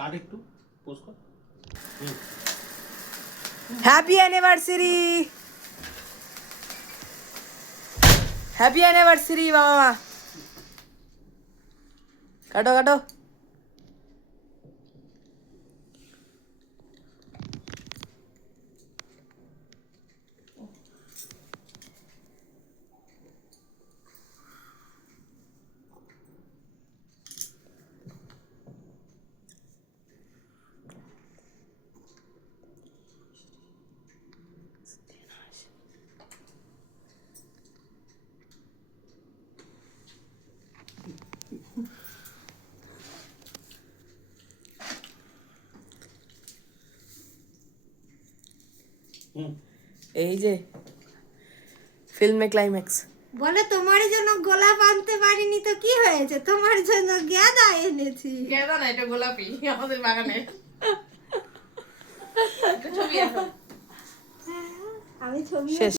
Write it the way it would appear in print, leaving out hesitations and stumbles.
কাট একটু পোস্ট কর। Happy anniversary, happy anniversary বাবা। কাটো কাটো। এই যে ফিল্মে ক্লাইম্যাক্স। বলে তোমার জন্য গোলাপ আনতে পারিনি তো কি হয়েছে, তোমার জন্য গাঁদা এনেছি। গাঁদা না, এটা গোলাপি আমাদের বাগানে। ছবি আছে। আমি ছবি শেষ।